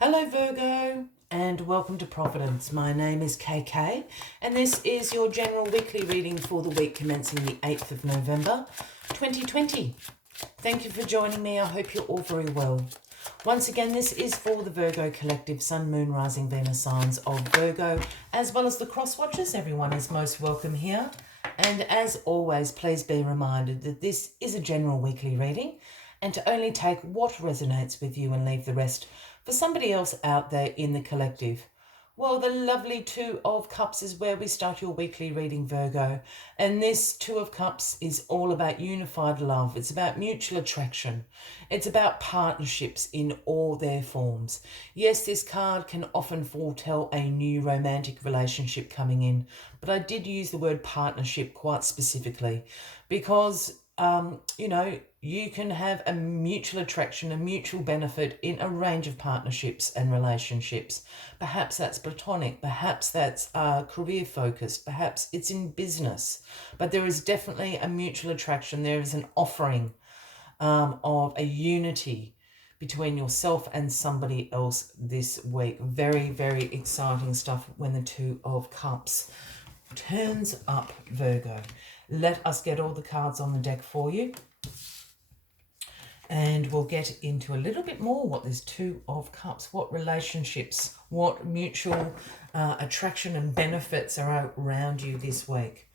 Hello Virgo and welcome to Providence. My name is KK and this is your general weekly reading for the week commencing the 8th of November 2020. Thank you for joining me. I hope you're all very well. Once again, this is for the Virgo collective, Sun, Moon, Rising, Venus signs of Virgo, as well as the cross watchers. Everyone is most welcome here. And as always, please be reminded that this is a general weekly reading and to only take what resonates with you and leave the rest for somebody else out there in the collective. Well, the lovely Two of Cups is where we start your weekly reading, Virgo. And this Two of Cups is all about unified love. It's about mutual attraction. It's about partnerships in all their forms. Yes, this card can often foretell a new romantic relationship coming in, but I did use the word partnership quite specifically because you can have a mutual attraction, a mutual benefit in a range of partnerships and relationships. Perhaps that's platonic, perhaps that's career focused, perhaps it's in business. But there is definitely a mutual attraction. There is an offering of a unity between yourself and somebody else this week. Very, very exciting stuff when the Two of Cups turns up, Virgo. Let us get all the cards on the deck for you. And we'll get into a little bit more what this Two of Cups, what relationships, what mutual attraction and benefits are around you this week.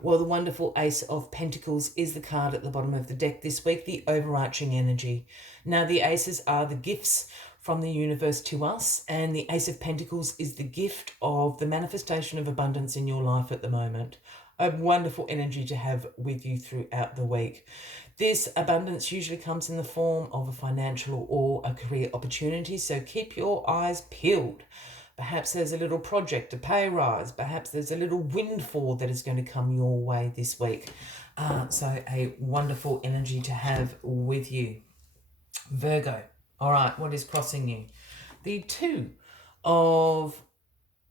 Well, the wonderful Ace of Pentacles is the card at the bottom of the deck this week, the overarching energy. Now, the aces are the gifts from the universe to us, and the Ace of Pentacles is the gift of the manifestation of abundance in your life at the moment. A wonderful energy to have with you throughout the week. This abundance usually comes in the form of a financial or a career opportunity, so keep your eyes peeled. Perhaps there's a little project, a pay rise. Perhaps there's a little windfall that is going to come your way this week. So a wonderful energy to have with you. Virgo. All right, what is crossing you? The Two of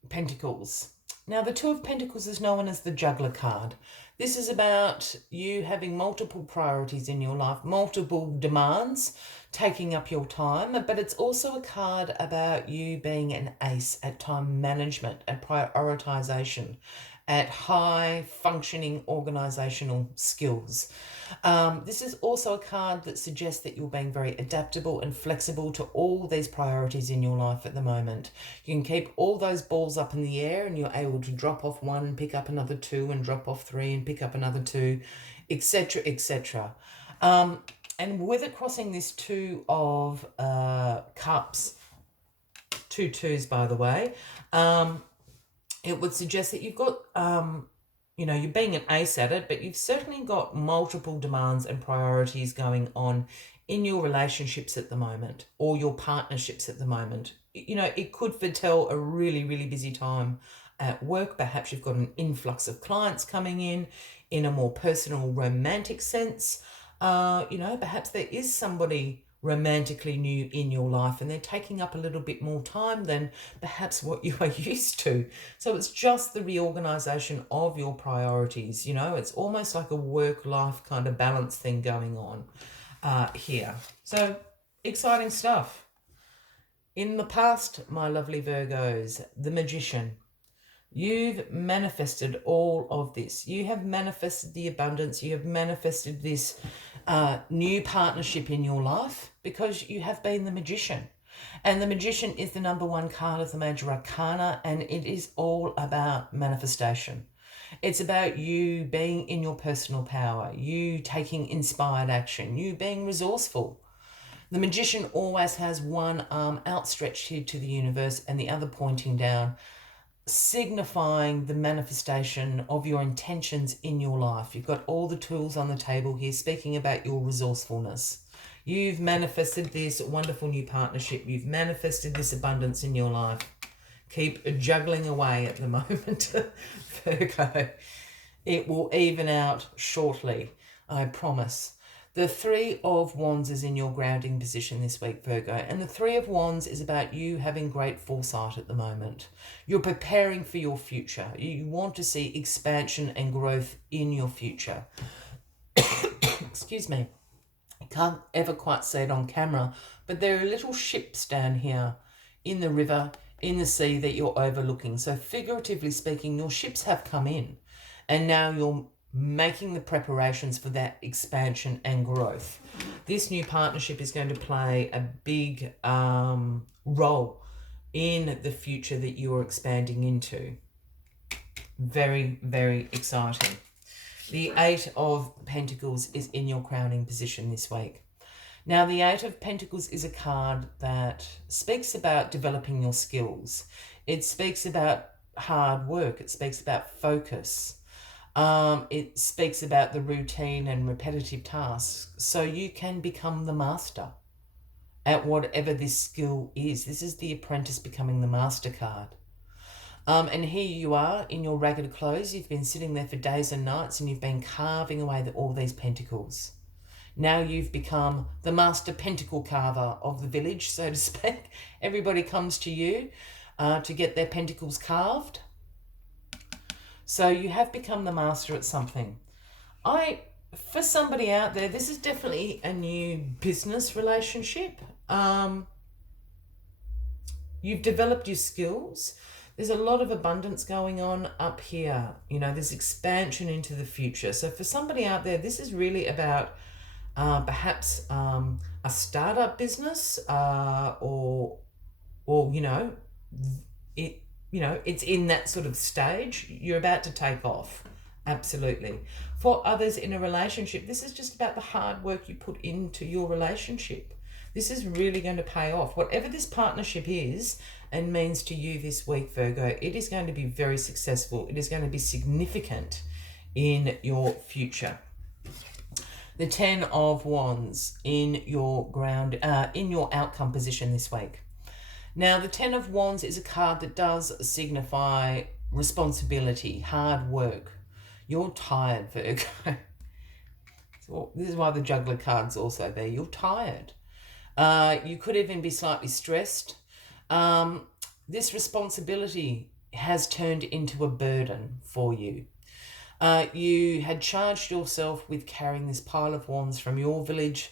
Pentacles. Now, the Two of Pentacles is known as the Juggler card. This is about you having multiple priorities in your life, multiple demands taking up your time, but it's also a card about you being an ace at time management and prioritization, at high functioning organizational skills. This is also a card that suggests that you're being very adaptable and flexible to all these priorities in your life at the moment. You can keep all those balls up in the air and you're able to drop off one and pick up another two and drop off three and pick up another two, etc., etc. And with it crossing this Two of Cups, two twos, by the way, it would suggest that you've got, you're being an ace at it, but you've certainly got multiple demands and priorities going on in your relationships at the moment or your partnerships at the moment. It could foretell a really, really busy time at work. Perhaps you've got an influx of clients coming in a more personal, romantic sense. Perhaps there is somebody romantically new in your life and they're taking up a little bit more time than perhaps what you are used to. So it's just the reorganization of your priorities. It's almost like a work-life kind of balance thing going on here. So exciting stuff. In the past, my lovely Virgos, the Magician. You've manifested all of this. You have manifested the abundance. You have manifested this new partnership in your life because you have been the Magician. And the Magician is the number one card of the Major Arcana, and it is all about manifestation. It's about you being in your personal power, you taking inspired action, you being resourceful. The Magician always has one arm outstretched here to the universe and the other pointing down, signifying the manifestation of your intentions in your life. You've got all the tools on the table here, speaking about your resourcefulness. You've manifested this wonderful new partnership. You've manifested this abundance in your life. Keep juggling away at the moment, Virgo. It will even out shortly, I promise. The Three of Wands is in your grounding position this week, Virgo. And the Three of Wands is about you having great foresight at the moment. You're preparing for your future. You want to see expansion and growth in your future. Excuse me. I can't ever quite see it on camera, but there are little ships down here in the river, in the sea that you're overlooking. So figuratively speaking, your ships have come in and now you're making the preparations for that expansion and growth. This new partnership is going to play a big role in the future that you are expanding into. Very, very exciting. The Eight of Pentacles is in your crowning position this week. Now, the Eight of Pentacles is a card that speaks about developing your skills. It speaks about hard work. It speaks about focus. It speaks about the routine and repetitive tasks. So you can become the master at whatever this skill is. This is the apprentice becoming the master card. And here you are in your ragged clothes. You've been sitting there for days and nights and you've been carving away all these pentacles. Now you've become the master pentacle carver of the village, so to speak. Everybody comes to you to get their pentacles carved. So you have become the master at something. For somebody out there, this is definitely a new business relationship. You've developed your skills. There's a lot of abundance going on up here. You know, there's expansion into the future. So for somebody out there, this is really about perhaps a startup business or you know, it's in that sort of stage. You're about to take off. Absolutely. For others in a relationship, this is just about the hard work you put into your relationship. This is really going to pay off. Whatever this partnership is and means to you this week, Virgo, it is going to be very successful. It is going to be significant in your future. The Ten of Wands in your outcome position this week. Now, the Ten of Wands is a card that does signify responsibility, hard work. You're tired, Virgo. So this is why the Juggler card's also there. You're tired. You could even be slightly stressed. This responsibility has turned into a burden for you. You had charged yourself with carrying this pile of wands from your village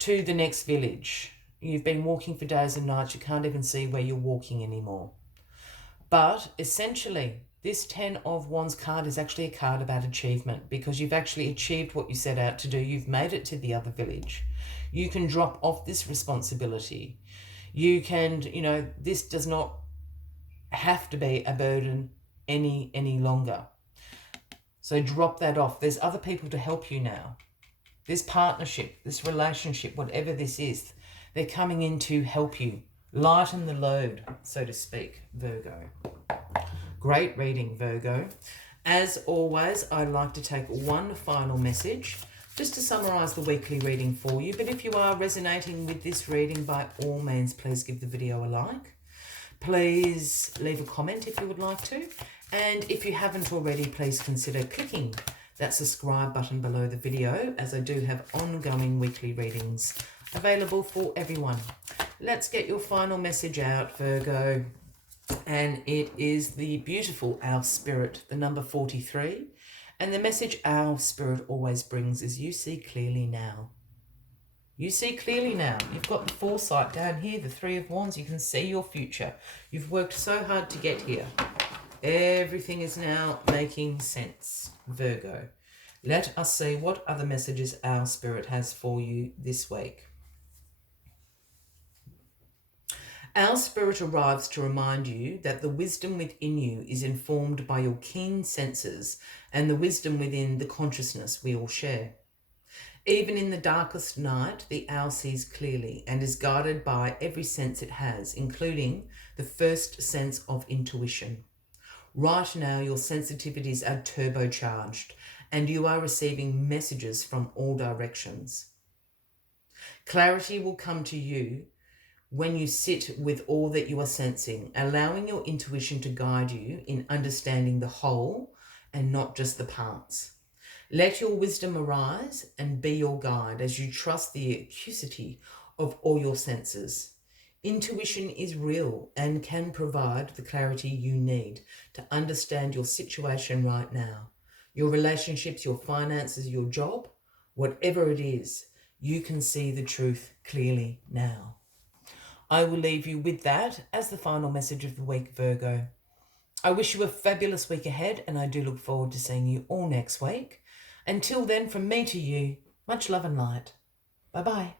to the next village. You've been walking for days and nights. You can't even see where you're walking anymore. But essentially, this Ten of Wands card is actually a card about achievement, because you've actually achieved what you set out to do. You've made it to the other village. You can drop off this responsibility. You can, this does not have to be a burden any longer. So drop that off. There's other people to help you now. This partnership, this relationship, whatever this is, they're coming in to help you. Lighten the load, so to speak, Virgo. Great reading, Virgo. As always, I'd like to take one final message just to summarise the weekly reading for you. But if you are resonating with this reading, by all means, please give the video a like. Please leave a comment if you would like to. And if you haven't already, please consider clicking that subscribe button below the video, as I do have ongoing weekly readings available for everyone. Let's get your final message out, Virgo. And it is the beautiful Owl Spirit, the number 43. And the message Owl Spirit always brings is you see clearly now. You see clearly now. You've got the foresight down here, the Three of Wands. You can see your future. You've worked so hard to get here. Everything is now making sense, Virgo. Let us see what other messages Owl Spirit has for you this week. Our Spirit arrives to remind you that the wisdom within you is informed by your keen senses and the wisdom within the consciousness we all share. Even in the darkest night, the owl sees clearly and is guided by every sense it has, including the first sense of intuition. Right now, your sensitivities are turbocharged and you are receiving messages from all directions. Clarity will come to you when you sit with all that you are sensing, allowing your intuition to guide you in understanding the whole and not just the parts. Let your wisdom arise and be your guide as you trust the acuity of all your senses. Intuition is real and can provide the clarity you need to understand your situation right now. Your relationships, your finances, your job, whatever it is, you can see the truth clearly now. I will leave you with that as the final message of the week, Virgo. I wish you a fabulous week ahead, and I do look forward to seeing you all next week. Until then, from me to you, much love and light. Bye-bye.